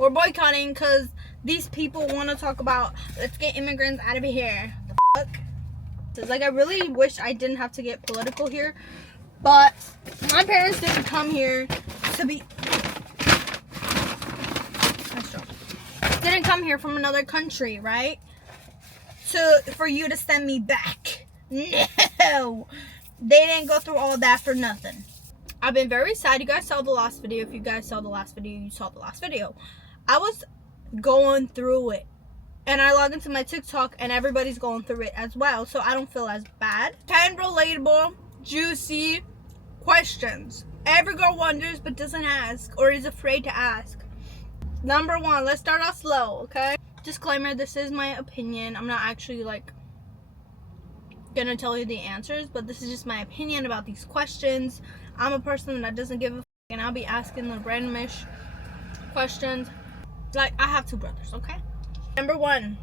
We're boycotting because these people want to talk about, let's get immigrants out of here. The fuck? It's like, I really wish I didn't have to get political here, but my parents didn't come here to be... Didn't come here from another country, right? For you to send me back. No! They didn't go through all that for nothing. I've been very sad. You guys saw the last video. If you guys saw the last video, you saw the last video. I was going through it. And I logged into my TikTok and everybody's going through it as well. So I don't feel as bad. 10 relatable, juicy questions. Every girl wonders but doesn't ask or is afraid to ask. Number 1, let's start off slow, okay? Disclaimer, this is my opinion. I'm not actually like gonna tell you the answers, but this is just my opinion about these questions. I'm a person that doesn't give a f, and I'll be asking the randomish questions. Like, I have 2 brothers, okay? Number 1,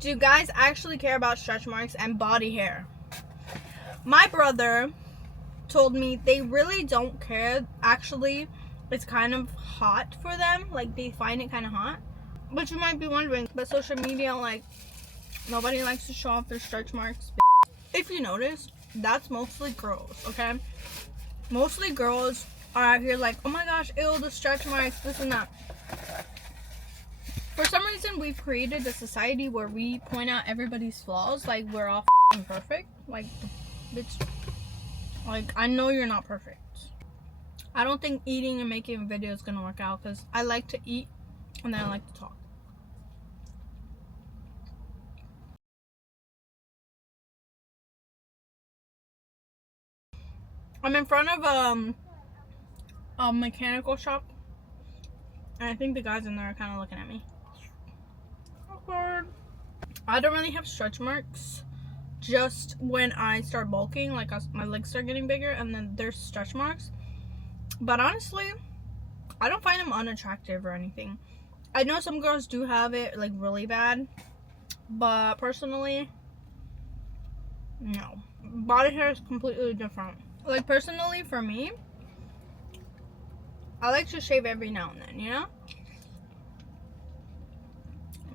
do you guys actually care about stretch marks and body hair? My brother told me they really don't care. Actually, it's kind of hot for them. Like, they find it kind of hot. But you might be wondering, but social media, like, nobody likes to show off their stretch marks. If you notice, that's mostly girls, okay? Mostly girls are out here like, oh my gosh, ew, the stretch marks, this and that. For some reason, we've created a society where we point out everybody's flaws. Like, we're all perfect. Like, bitch, like, I know you're not perfect. I don't think eating and making a video is gonna work out because I like to eat and then I like to talk. I'm in front of a mechanical shop and I think the guys in there are kind of looking at me. Awkward. I don't really have stretch marks. Just when I start bulking, like my legs start getting bigger, and then there's stretch marks. But honestly, I don't find them unattractive or anything. I know some girls do have it like really bad, but personally, no. Body hair is completely different. Like, personally, for me, I like to shave every now and then, you know?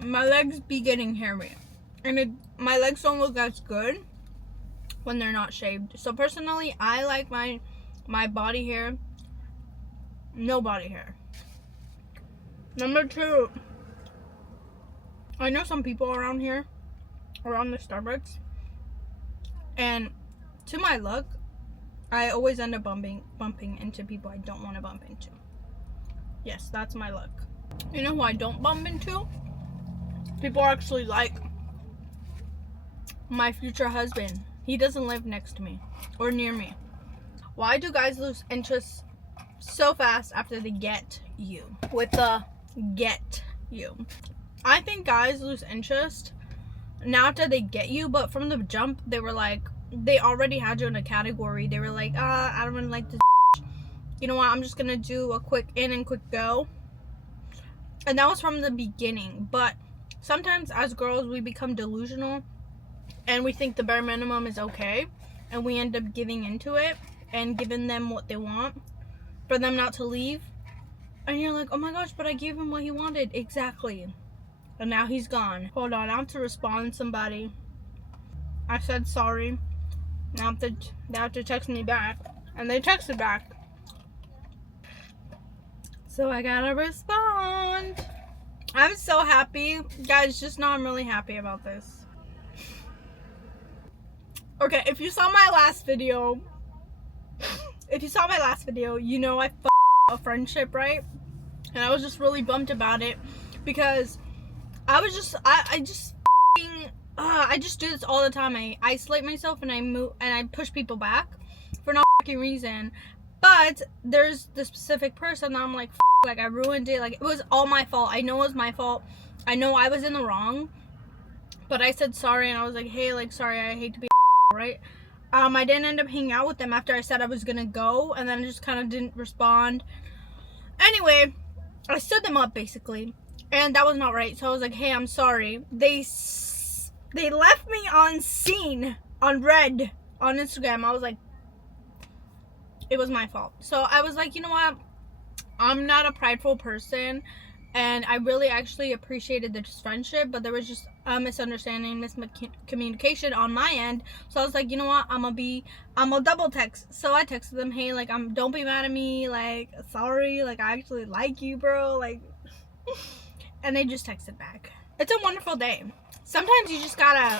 My legs be getting hairy. And my legs don't look as good when they're not shaved. So, personally, I like my body hair. No body hair. Number 2. I know some people around here, around the Starbucks. And to my luck, I always end up bumping into people I don't want to bump into. Yes, that's my luck. You know who I don't bump into? People are actually like my future husband. He doesn't live next to me or near me. Why do guys lose interest so fast after they get you? With the get you. I think guys lose interest not after they get you, but from the jump, they were like, they already had you in a category. They were like, I don't really like this. You know what? I'm just gonna do a quick in and quick go. And that was from the beginning. But sometimes as girls, we become delusional and we think the bare minimum is okay, and we end up giving into it and giving them what they want for them not to leave. And you're like, oh my gosh, but I gave him what he wanted. Exactly. And now he's gone. Hold on, I have to respond to somebody. I said sorry. Now they have to text me back. And they texted back. So I gotta respond. I'm so happy. Guys, just know I'm really happy about this. Okay, if you saw my last video, you know I f***ed a friendship, right? And I was just really bummed about it because I was just, I just do this all the time. I isolate myself and I move and I push people back for no fucking reason. But there's the specific person that I'm like, like I ruined it. Like, it was all my fault. I know it was my fault. I know I was in the wrong. But I said sorry and I was like, hey, like, sorry, I hate to be right? I didn't end up hanging out with them after I said I was gonna go, and then I just kind of didn't respond. Anyway, I stood them up basically, and that was not right. So I was like, hey, I'm sorry. They left me on scene on red on Instagram. I was like, it was my fault. So I was like, you know what? I'm not a prideful person, And I really actually appreciated this friendship, but there was just a misunderstanding, miscommunication on my end. So I was like, you know what, I'm gonna double text. So I texted them, hey, like, don't be mad at me, like, sorry, like, I actually like you, bro, like. And they just texted back. It's a wonderful day. Sometimes you just gotta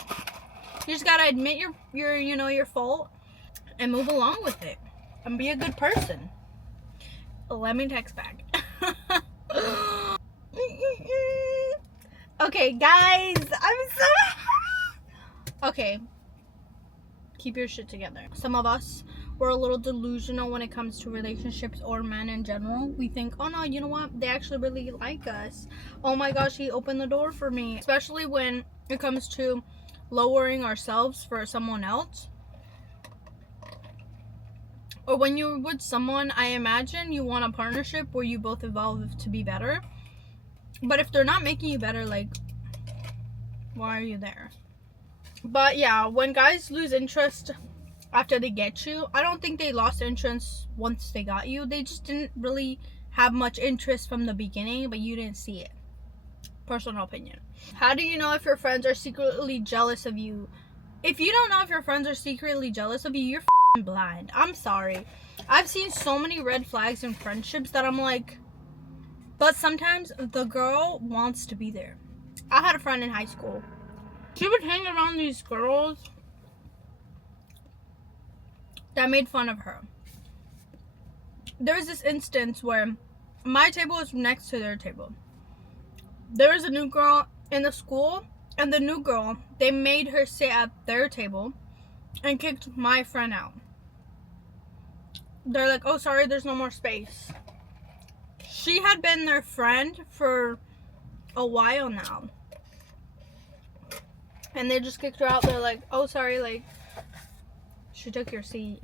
admit your fault and move along with it and be a good person. Let me text back. Okay, guys, I'm so okay. Keep your shit together. Some of us were a little delusional when it comes to relationships or men in general. We think, oh no, you know what? They actually really like us. Oh my gosh, he opened the door for me. Especially when it comes to lowering ourselves for someone else. Or when you're with someone, I imagine you want a partnership where you both evolve to be better. But if they're not making you better, like, why are you there? But yeah, when guys lose interest after they get you, I don't think they lost interest once they got you. They just didn't really have much interest from the beginning, but you didn't see it. Personal opinion. How do you know if your friends are secretly jealous of you? If you don't know if your friends are secretly jealous of you, you're f***ing blind. I'm sorry. I've seen so many red flags in friendships that I'm like, but sometimes the girl wants to be there. I had a friend in high school. She would hang around these girls that made fun of her. There was this instance where my table was next to their table. There was a new girl in the school, and the new girl, they made her sit at their table and kicked my friend out. They're like, oh, sorry, there's no more space. She had been their friend for a while now. And they just kicked her out. They're like, oh, sorry, like, she took your seat.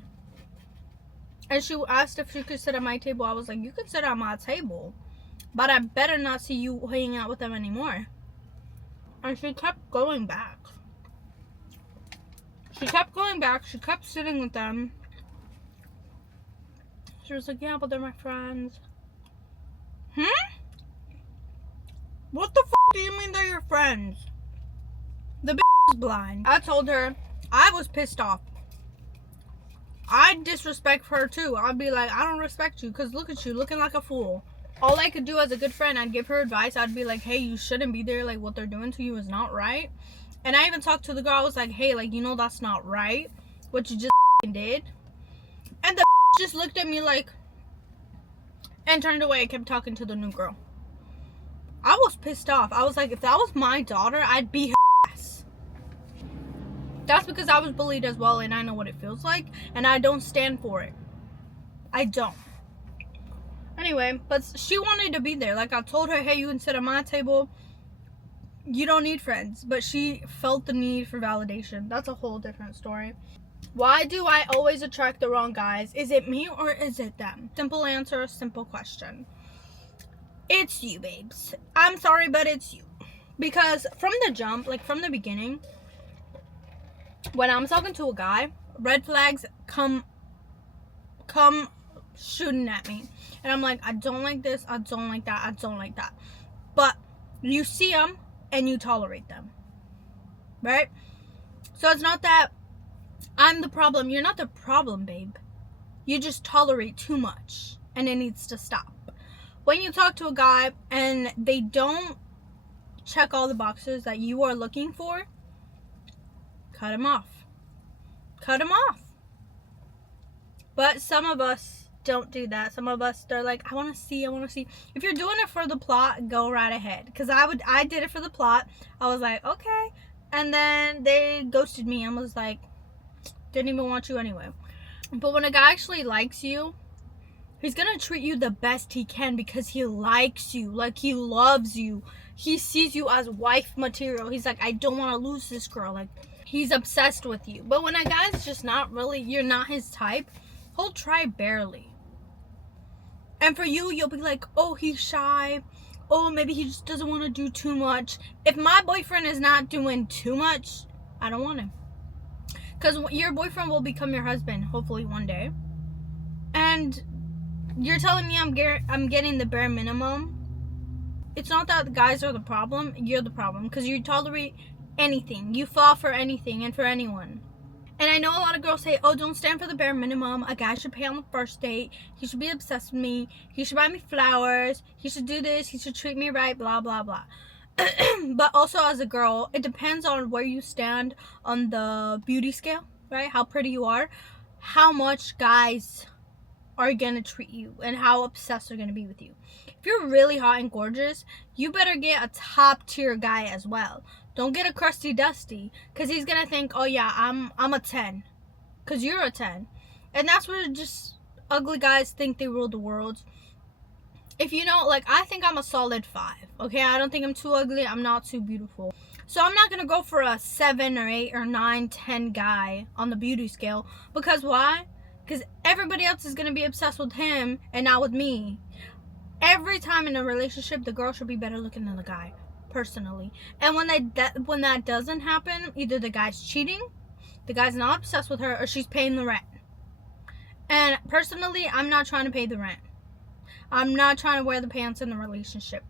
And she asked if she could sit at my table. I was like, you can sit at my table, but I better not see you hanging out with them anymore. And she kept going back. She kept sitting with them. She was like, yeah, but they're my friends. What the f*** do you mean they're your friends? The bitch is blind. I told her I was pissed off. I'd disrespect her too. I'd be like, I don't respect you because look at you looking like a fool. All I could do as a good friend, I'd give her advice. I'd be like, hey, you shouldn't be there. Like, what they're doing to you is not right. And I even talked to the girl. I was like, hey, like, you know that's not right, what you just did. And the just looked at me like, and turned away and kept talking to the new girl. I was pissed off. I was like, if that was my daughter, I'd beat her ass. That's because I was bullied as well, and I know what it feels like, and I don't stand for it. I don't. Anyway, but she wanted to be there. Like, I told her, hey, you can sit at my table. You don't need friends. But she felt the need for validation. That's a whole different story. Why do I always attract the wrong guys? Is it me or is it them? Simple answer, simple question. It's you, babes. I'm sorry, but it's you. Because from the jump, like from the beginning, when I'm talking to a guy, red flags come shooting at me. And I'm like, I don't like this, I don't like that, I don't like that. But you see them and you tolerate them. Right? So it's not that I'm the problem. You're not the problem, babe. You just tolerate too much and it needs to stop. When you talk to a guy and they don't check all the boxes that you are looking for, cut him off. Cut him off. But some of us don't do that. Some of us, they're like, I want to see. If you're doing it for the plot, go right ahead. Because I did it for the plot. I was like, okay. And then they ghosted me and was like, didn't even want you anyway. But when a guy actually likes you, he's gonna treat you the best he can because he likes you. Like, he loves you. He sees you as wife material. He's like, I don't want to lose this girl. Like, he's obsessed with you. But when a guy's just not really, you're not his type, he'll try barely. And for you, you'll be like, oh, he's shy. Oh, maybe he just doesn't want to do too much. If my boyfriend is not doing too much, I don't want him. Because your boyfriend will become your husband, hopefully one day. And you're telling me I'm getting the bare minimum? it's not that the guys are the problem, you're the problem, because you tolerate anything, you fall for anything and for anyone. And I know a lot of girls say, oh, don't stand for the bare minimum. A guy should pay on the first date. He should be obsessed with me. He should buy me flowers. He should do this. He should treat me right, blah, blah, blah. But also as a girl, it depends on where you stand on the beauty scale, right? How pretty you are. How much guys are going to treat you and how obsessed they're going to be with you. If you're really hot and gorgeous, you better get a top tier guy as well. Don't get a crusty dusty, because he's going to think, oh yeah, I'm a 10, because you're a 10. And that's where just ugly guys think they rule the world. If you know, like, I think I'm a solid 5, okay? I don't think I'm too ugly. I'm not too beautiful. So I'm not going to go for a 7 or 8 or 9, 10 guy on the beauty scale. Because why? Because everybody else is going to be obsessed with him and not with me. Every time in a relationship, the girl should be better looking than the guy, personally. And when that doesn't happen, either the guy's cheating, the guy's not obsessed with her, or she's paying the rent. And personally, I'm not trying to pay the rent. I'm not trying to wear the pants in the relationship.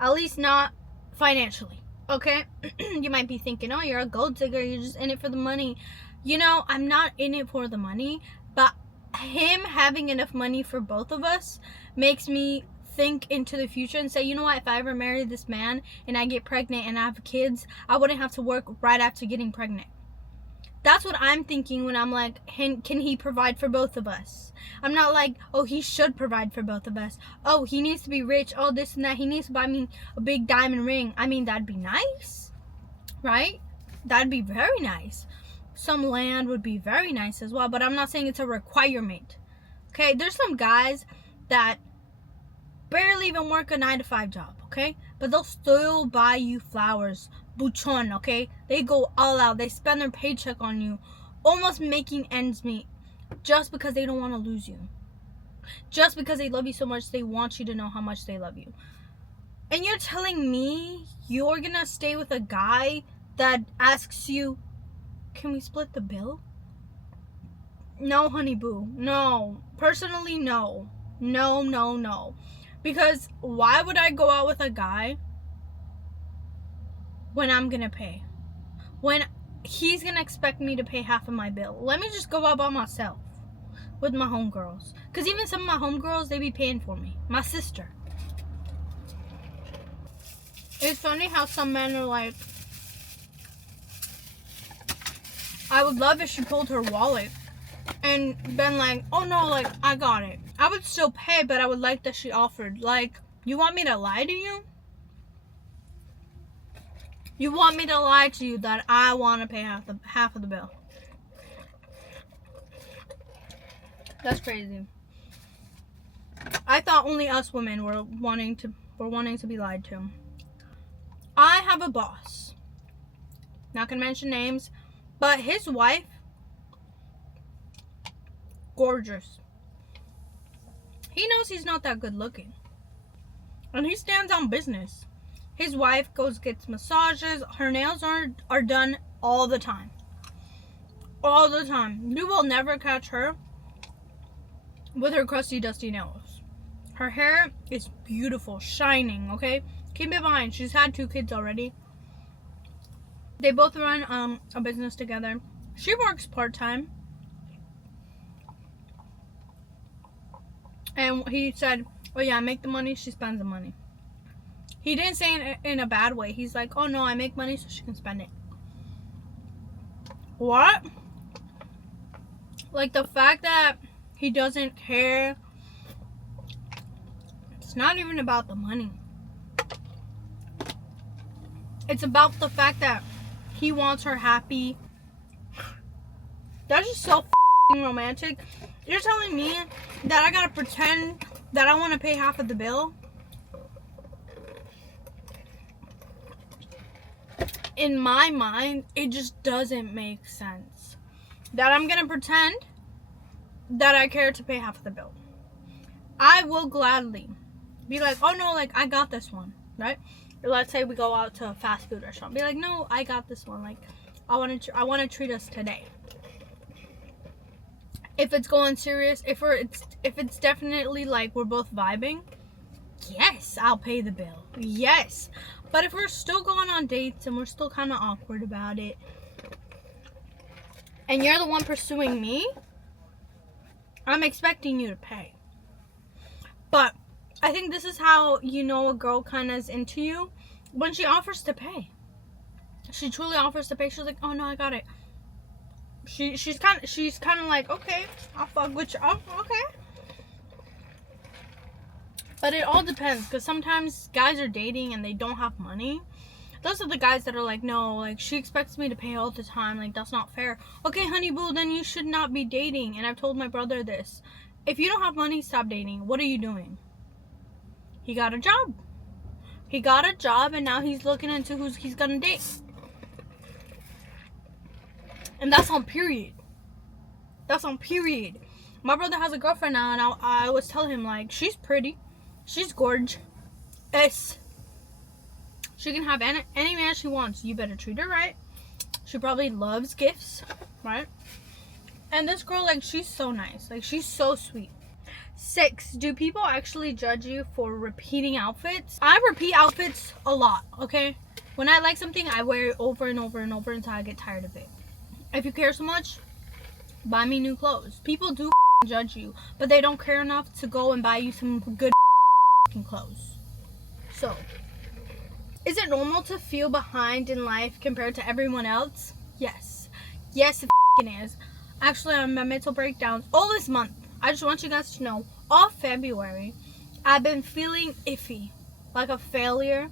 At least not financially, okay? You might be thinking, oh, you're a gold digger, you're just in it for the money. You know, I'm not in it for the money, but him having enough money for both of us makes me think into the future and say, you know what, if I ever marry this man and I get pregnant and I have kids, I wouldn't have to work right after getting pregnant. That's what I'm thinking when I'm like, can he provide for both of us? I'm not like, oh, he should provide for both of us. Oh, he needs to be rich. Oh, this and that. He needs to buy me a big diamond ring. I mean, that'd be nice, right? That'd be very nice. Some land would be very nice as well, but I'm not saying it's a requirement. Okay, there's some guys that barely even work a 9-to-5 job, okay? But they'll still buy you flowers, buchon, okay? They go all out. They spend their paycheck on you, almost making ends meet, just because they don't want to lose you. Just because they love you so much, they want you to know how much they love you. And you're telling me you're gonna stay with a guy that asks you, can we split the bill? No, honey boo. No. Personally, no. No, no, no. Because why would I go out with a guy when I'm gonna pay? When he's gonna expect me to pay half of my bill? Let me just go out by myself with my homegirls. Because even some of my homegirls, they be paying for me. My sister. It's funny how some men are like, I would love if she pulled her wallet and been like, oh no, like, I got it. I would still pay, but I would like that she offered. Like, you want me to lie to you? You want me to lie to you that I want to pay half of the bill? That's crazy. I thought only us women were wanting to be lied to. I have a boss. Not gonna mention names, but his wife, gorgeous. He knows he's not that good looking, and he stands on business. His wife gets massages. Her nails are done all the time. All the time. You will never catch her with her crusty, dusty nails. Her hair is beautiful, shining, okay? Keep in mind, she's had 2 kids already. They both run a business together. She works part-time. And he said, oh yeah, I make the money, she spends the money. He didn't say it in a bad way. He's like, oh no, I make money so she can spend it. What? Like, the fact that he doesn't care. It's not even about the money. It's about the fact that he wants her happy. That's just so romantic. You're telling me that I gotta pretend that I want to pay half of the bill? In my mind, it just doesn't make sense. That I'm gonna pretend that I care to pay half of the bill. I will gladly be like, oh no, like, I got this one, right? Or let's say we go out to a fast food restaurant. Be like, no, I got this one. Like, I want to treat us today. If it's going serious, if it's definitely like we're both vibing, yes, I'll pay the bill. Yes. But if we're still going on dates and we're still kind of awkward about it, and you're the one pursuing me, I'm expecting you to pay. But I think this is how you know a girl kind of is into you, when she offers to pay. She truly offers to pay. She's like, oh no, I got it. She's kind of like, okay, I'll fuck with you. Oh, okay. But it all depends, because sometimes guys are dating and they don't have money. Those are the guys that are like, no, like, she expects me to pay all the time. Like, that's not fair. Okay, honey boo, then you should not be dating. And I've told my brother this. If you don't have money, stop dating. What are you doing? He got a job. He got a job, and now he's looking into who he's gonna date. And that's on period. That's on period. My brother has a girlfriend now, and I always tell him, like, she's pretty. She's gorgeous. She can have any man she wants. You better treat her right. She probably loves gifts, right? And this girl, like, she's so nice. Like, she's so sweet. 6, do people actually judge you for repeating outfits? I repeat outfits a lot, okay? When I like something, I wear it over and over and over until I get tired of it. If you care so much, buy me new clothes. People do judge you, but they don't care enough to go and buy you some good clothes. So, is it normal to feel behind in life compared to everyone else? Yes. Yes, it is. Actually, on my mental breakdowns all this month, I just want you guys to know, all February, I've been feeling iffy. Like a failure.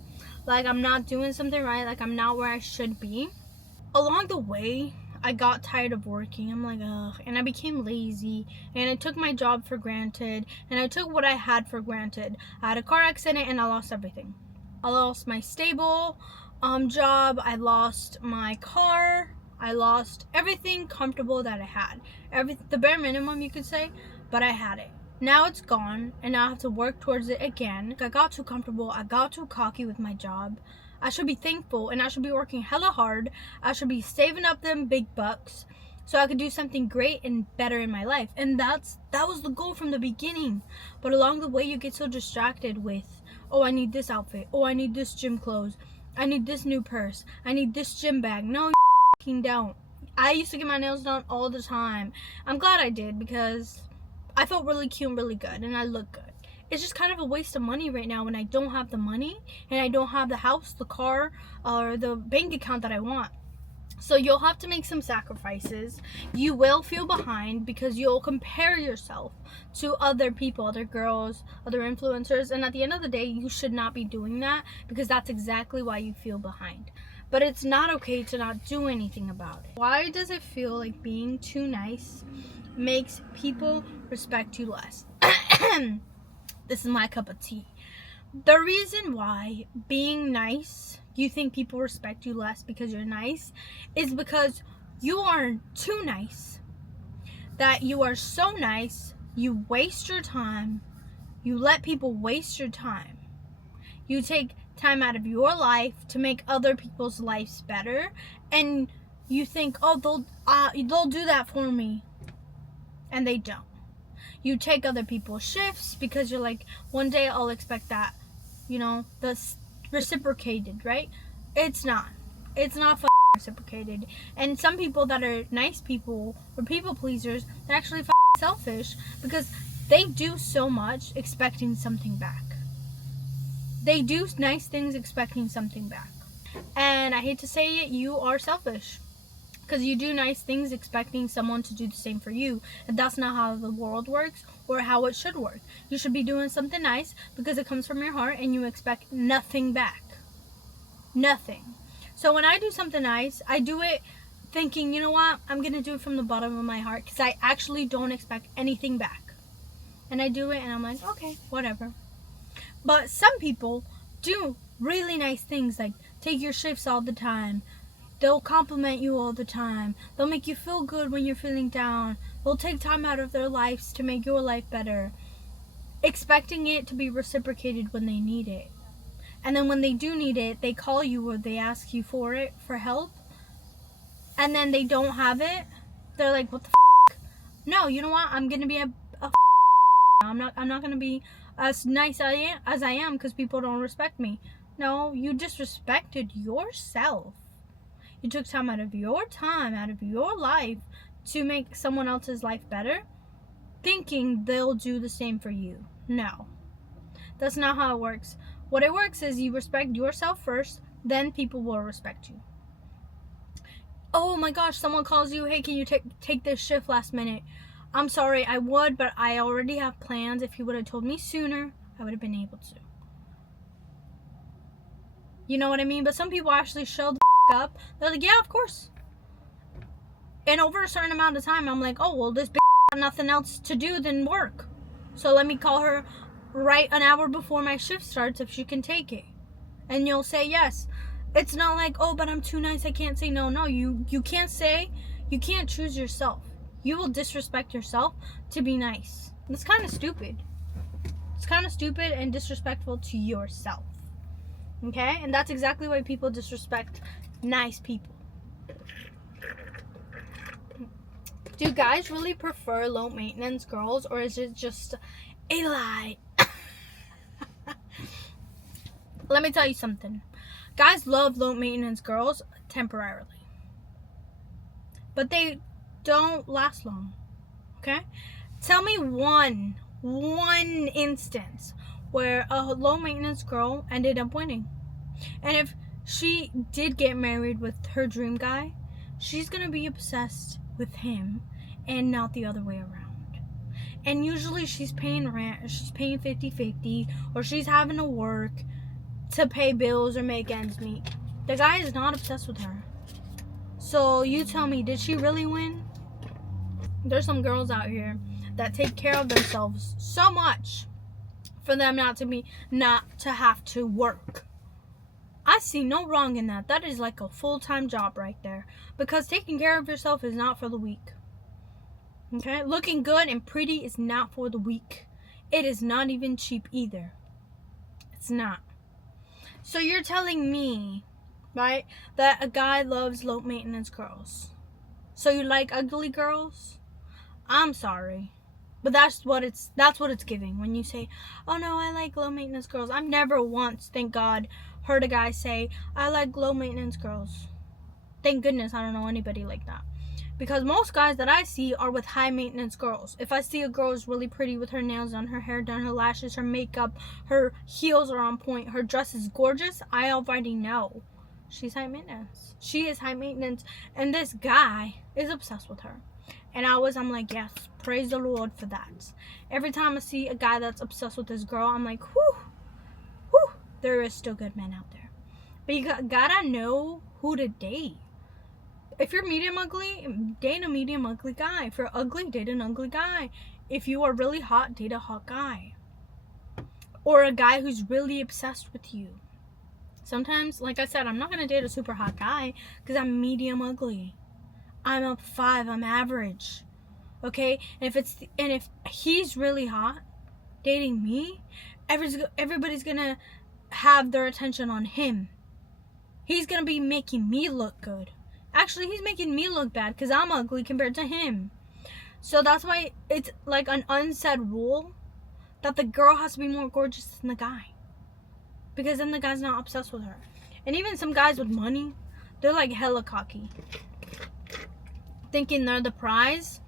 Like I'm not doing something right. Like I'm not where I should be. Along the way, I got tired of working. I'm like, ugh. And I became lazy. And I took my job for granted. And I took what I had for granted. I had a car accident and I lost everything. I lost my stable job. I lost my car. I lost everything comfortable that I had. The bare minimum, you could say. But I had it. Now it's gone. And now I have to work towards it again. I got too comfortable. I got too cocky with my job. I should be thankful, and I should be working hella hard. I should be saving up them big bucks so I could do something great and better in my life. And that was the goal from the beginning. But along the way, you get so distracted with, oh, I need this outfit. Oh, I need this gym clothes. I need this new purse. I need this gym bag. No, you don't. I used to get my nails done all the time. I'm glad I did, because I felt really cute and really good, and I look good. It's just kind of a waste of money right now when I don't have the money and I don't have the house, the car, or the bank account that I want. So you'll have to make some sacrifices. You will feel behind because you'll compare yourself to other people, other girls, other influencers. And at the end of the day, you should not be doing that, because that's exactly why you feel behind. But it's not okay to not do anything about it. Why does it feel like being too nice makes people respect you less? This is my cup of tea. The reason why being nice, you think people respect you less because you're nice, is because you are too nice. That you are so nice, you waste your time. You let people waste your time. You take time out of your life to make other people's lives better, and you think, oh, they'll do that for me, and they don't. You take other people's shifts because you're like, one day I'll expect that, that's reciprocated, right? It's not reciprocated. And some people that are nice people or people pleasers, they're actually selfish, because they do so much expecting something back. They do nice things expecting something back. And I hate to say it, you are selfish. Because you do nice things expecting someone to do the same for you. And that's not how the world works or how it should work. You should be doing something nice because it comes from your heart and you expect nothing back. Nothing. So when I do something nice, I do it thinking, you know what? I'm going to do it from the bottom of my heart because I actually don't expect anything back. And I do it and I'm like, okay, whatever. But some people do really nice things, like take your shifts all the time. They'll compliment you all the time. They'll make you feel good when you're feeling down. They'll take time out of their lives to make your life better, expecting it to be reciprocated when they need it. And then when they do need it, they call you or they ask you for it, for help. And then they don't have it. They're like, what the f***? No, you know what? I'm going to be I'm not going to be as nice as I am because people don't respect me. No, you disrespected yourself. You took time, out of your life, to make someone else's life better, thinking they'll do the same for you. No, that's not how it works. What it works is you respect yourself first, then people will respect you. Oh my gosh, someone calls you, hey, can you take this shift last minute? I'm sorry, I would, but I already have plans. If you would have told me sooner, I would have been able to. You know what I mean? But some people actually show the up. They're like, yeah, of course. And over a certain amount of time, I'm like, oh, well, this bitch got nothing else to do than work. So let me call her right an hour before my shift starts if she can take it. And you'll say yes. It's not like, oh, but I'm too nice, I can't say no. No, you can't say, you can't choose yourself. You will disrespect yourself to be nice. It's kind of stupid. It's kind of stupid and disrespectful to yourself. Okay? And that's exactly why people disrespect nice people. Do guys really prefer low maintenance girls, or is it just a lie? Let me tell you something. Guys love low maintenance girls temporarily, but they don't last long. Okay? Tell me one instance where a low maintenance girl ended up winning. And if she did get married with her dream guy, she's gonna be obsessed with him and not the other way around. And usually she's paying rent, she's paying 50-50, or she's having to work to pay bills or make ends meet. The guy is not obsessed with her. So you tell me, did she really win? There's some girls out here that take care of themselves so much for them not to have to work. I see no wrong in that. That is like a full-time job right there. Because taking care of yourself is not for the weak. Okay? Looking good and pretty is not for the weak. It is not even cheap either. It's not. So you're telling me, right, that a guy loves low-maintenance girls. So you like ugly girls? I'm sorry. But that's what it's giving when you say, oh no, I like low-maintenance girls. I've never once, thank God, heard a guy say, I like low maintenance girls. Thank goodness I don't know anybody like that. Because most guys that I see are with high maintenance girls. If I see a girl is really pretty with her nails done, her hair done, her lashes, her makeup, her heels are on point, her dress is gorgeous, I already know she's high maintenance. She is high maintenance, and this guy is obsessed with her. And I'm like, yes, praise the Lord for that. Every time I see a guy that's obsessed with this girl, I'm like, whew, there is still good men out there. But you gotta know who to date. If you're medium ugly, date a medium ugly guy. If you're ugly, date an ugly guy. If you are really hot, date a hot guy. Or a guy who's really obsessed with you. Sometimes, like I said, I'm not gonna date a super hot guy because I'm medium ugly. I'm up 5, I'm average. Okay? And if he's really hot, dating me, everybody's gonna have their attention on him. He's gonna be making me look good. Actually, he's making me look bad because I'm ugly compared to him. So that's why it's like an unsaid rule that the girl has to be more gorgeous than the guy. Because then the guy's not obsessed with her. And even some guys with money, they're like hella cocky. Thinking they're the prize.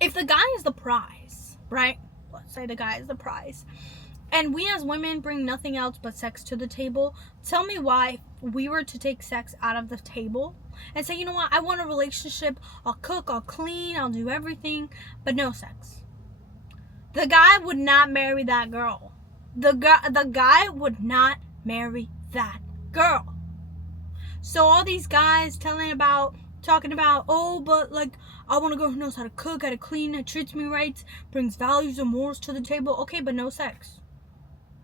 If the guy is the prize, right? Let's say the guy is the prize. And we as women bring nothing else but sex to the table. Tell me why we were to take sex out of the table and say, you know what, I want a relationship. I'll cook, I'll clean, I'll do everything, but no sex. The guy would not marry that girl. The guy would not marry that girl. So all these guys talking about, oh, but like, I want a girl who knows how to cook, how to clean, that treats me right, brings values and morals to the table. Okay, but no sex.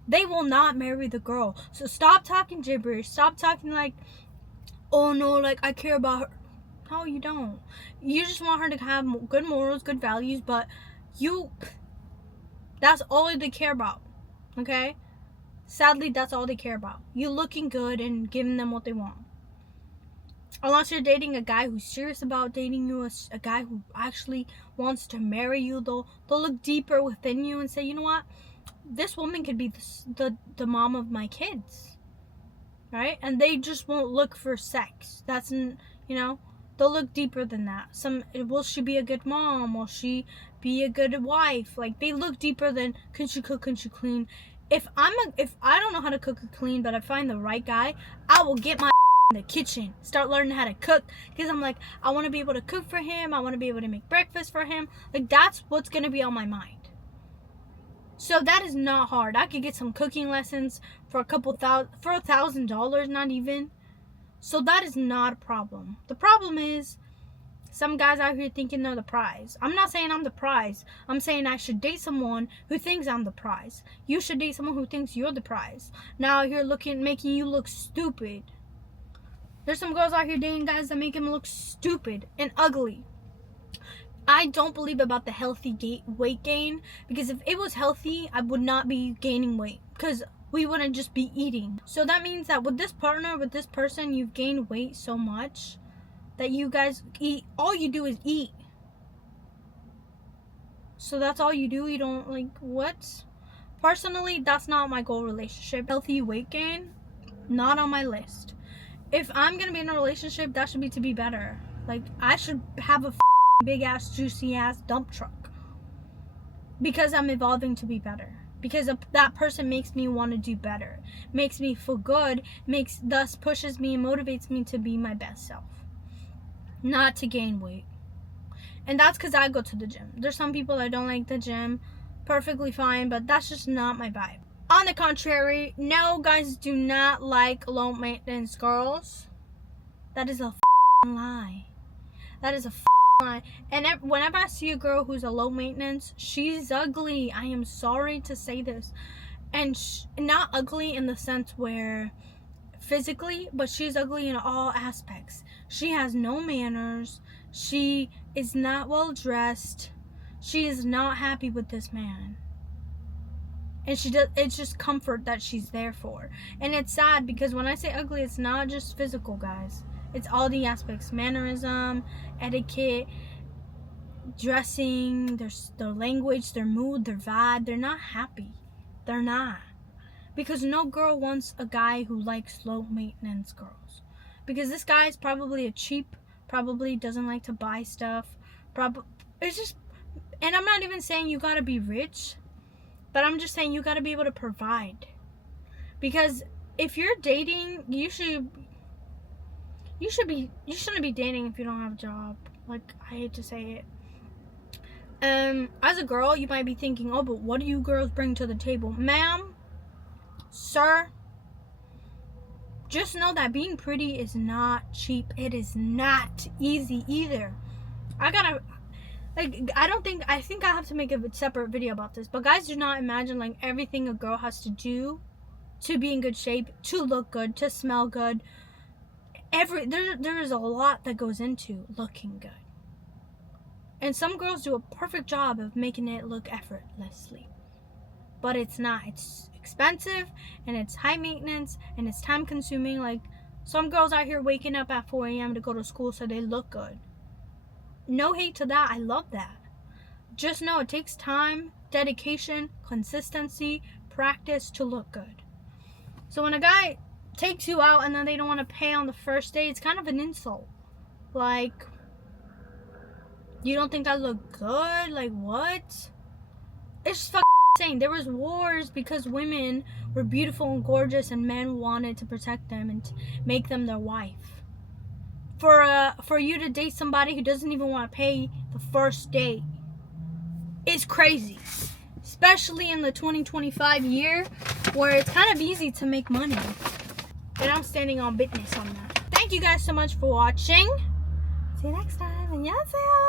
They will not marry the girl. So stop talking gibberish. Stop talking like, oh no, like I care about her. No, you don't. You just want her to have good morals, good values, but that's all they care about. Okay? Sadly, that's all they care about. You looking good and giving them what they want. Unless you're dating a guy who's serious about dating you, a guy who actually wants to marry you, they'll look deeper within you and say, you know what, this woman could be the mom of my kids, right? And they just won't look for sex. That's, you know, they'll look deeper than that. Will she be a good mom? Will she be a good wife? Like, they look deeper than, can she cook, can she clean? If I don't know how to cook or clean, but I find the right guy, I will get my in the kitchen, start learning how to cook, because I'm like, I want to be able to cook for him, I want to be able to make breakfast for him. Like, that's what's going to be on my mind. So that is not hard. I could get some cooking lessons for $1,000, not even. So that is not a problem. The problem is some guys out here thinking they're the prize. I'm not saying I'm the prize. I'm saying I should date someone who thinks I'm the prize. You should date someone who thinks you're the prize. Now you're making you look stupid. There's some girls out here dating guys that make them look stupid and ugly. I don't believe about the healthy weight gain, because if it was healthy, I would not be gaining weight, because we wouldn't just be eating. So that means that with this partner, with this person, you've gained weight so much that you guys eat. All you do is eat. So that's all you do. You don't, like, what? Personally, that's not my goal relationship. Healthy weight gain, not on my list. If I'm gonna be in a relationship, that should be to be better. Like, I should have a big ass, juicy ass dump truck, because I'm evolving to be better. Because that person makes me want to do better, makes me feel good, thus pushes me and motivates me to be my best self, not to gain weight. And that's because I go to the gym. There's some people that don't like the gym, perfectly fine, but that's just not my vibe. On the contrary, no, guys do not like low maintenance girls. That is a lie. That is a lie. And whenever I see a girl who's a low maintenance, she's ugly. I am sorry to say this. And not ugly in the sense where physically, but she's ugly in all aspects. She has no manners. She is not well dressed. She is not happy with this man. And it's just comfort that she's there for. And it's sad, because when I say ugly, it's not just physical, guys. It's all the aspects. Mannerism, etiquette, dressing, their language, their mood, their vibe. They're not happy. They're not. Because no girl wants a guy who likes low maintenance girls. Because this guy is probably a cheap, probably doesn't like to buy stuff. It's just, and I'm not even saying you gotta be rich, but I'm just saying you gotta be able to provide. Because if you're dating, you shouldn't be dating if you don't have a job. Like, I hate to say it. As a girl, you might be thinking, oh, but what do you girls bring to the table? Ma'am, sir, just know that being pretty is not cheap. It is not easy either. I think I have to make a separate video about this. But guys, do not imagine like everything a girl has to do to be in good shape, to look good, to smell good. There is a lot that goes into looking good. And some girls do a perfect job of making it look effortlessly. But it's not. It's expensive, and it's high maintenance, and it's time consuming. Like, some girls out here waking up at 4 a.m. to go to school so they look good. No hate to that. I love that. Just know it takes time, dedication, consistency, practice to look good. So when a guy takes you out and then they don't want to pay on the first day, it's kind of an insult. Like, you don't think I look good? Like, what? It's just fucking insane. There was wars because women were beautiful and gorgeous, and men wanted to protect them and make them their wife. For you to date somebody who doesn't even want to pay the first date is crazy. Especially in the 2025 year, where it's kind of easy to make money. And I'm standing on business on that. Thank you guys so much for watching. See you next time. 안녕하세요.